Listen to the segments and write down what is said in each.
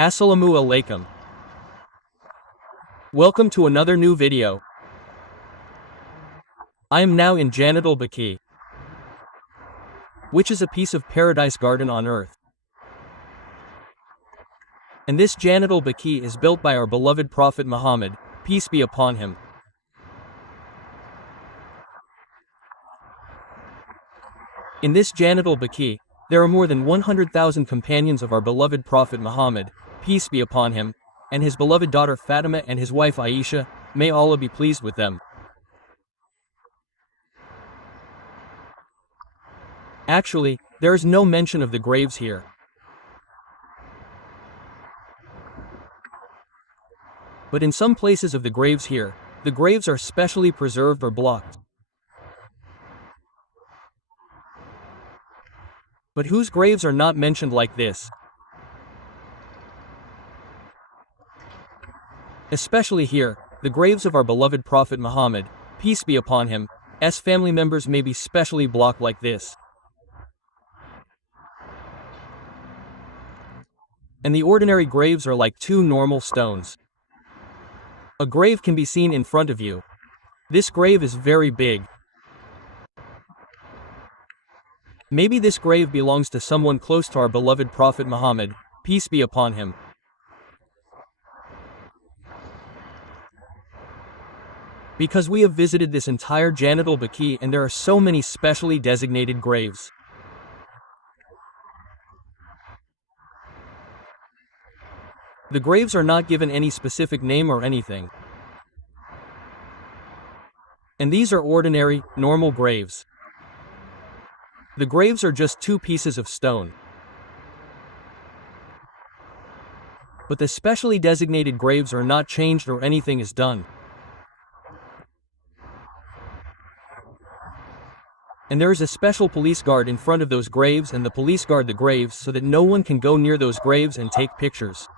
Assalamu alaikum. Welcome to another new video. I am now in Jannatul Baqi, which is a piece of paradise garden on earth. And this Jannatul Baqi is built by our beloved Prophet Muhammad, peace be upon him. In this Jannatul Baqi, there are more than 100,000 companions of our beloved Prophet Muhammad, peace be upon him, and his beloved daughter Fatima and his wife Aisha, may Allah be pleased with them. Actually, there is no mention of the graves here. But in some places of the graves here, the graves are specially preserved or blocked. But whose graves are not mentioned like this? Especially here, the graves of our beloved Prophet Muhammad, peace be upon him, s family members may be specially blocked like this. And the ordinary graves are like two normal stones. A grave can be seen in front of you. This grave is very big. Maybe this grave belongs to someone close to our beloved Prophet Muhammad, peace be upon him. Because we have visited this entire Jannatul Baqi and there are so many specially designated graves. The graves are not given any specific name or anything. And these are ordinary, normal graves. The graves are just two pieces of stone. But the specially designated graves are not changed or anything is done. And there is a special police guard in front of those graves and the police guard the graves so that no one can go near those graves and take pictures.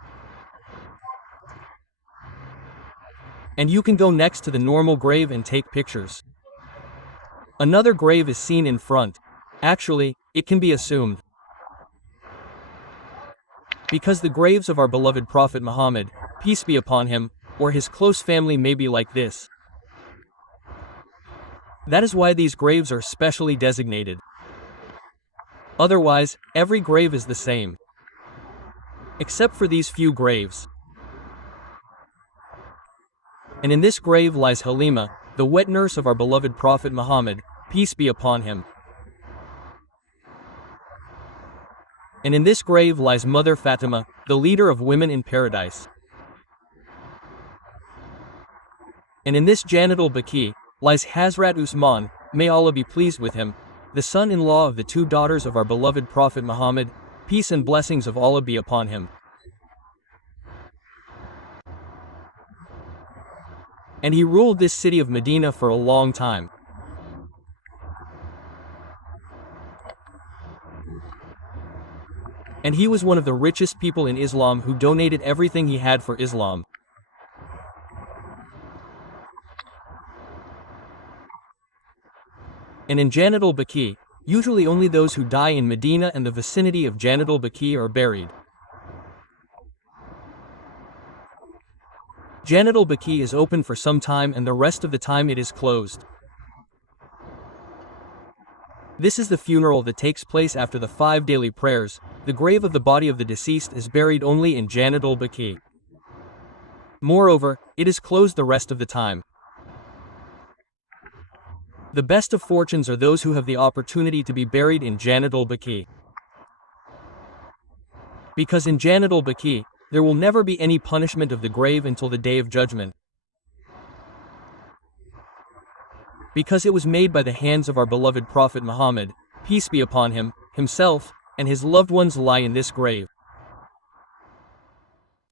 And you can go next to the normal grave and take pictures. Another grave is seen in front. Actually, it can be assumed. Because the graves of our beloved Prophet Muhammad, peace be upon him, or his close family may be like this. That is why these graves are specially designated. Otherwise, every grave is the same. Except for these few graves. And in this grave lies Halima, the wet nurse of our beloved Prophet Muhammad, peace be upon him. And in this grave lies Mother Fatima, the leader of women in paradise. And in this Jannatul Baqi lies Hazrat Usman, may Allah be pleased with him, the son-in-law of the two daughters of our beloved Prophet Muhammad, peace and blessings of Allah be upon him. And he ruled this city of Medina for a long time. And he was one of the richest people in Islam who donated everything he had for Islam. And in Jannatul Baqi, usually only those who die in Medina and the vicinity of Jannatul Baqi are buried. Jannatul Baqi is open for some time and the rest of the time it is closed. This is the funeral that takes place after the 5 daily prayers. The grave of the body of the deceased is buried only in Jannatul Baqi. Moreover, it is closed the rest of the time. The best of fortunes are those who have the opportunity to be buried in Jannatul Baqi. Because in Jannatul Baqi, there will never be any punishment of the grave until the day of judgment. Because it was made by the hands of our beloved Prophet Muhammad, peace be upon him, himself, and his loved ones lie in this grave.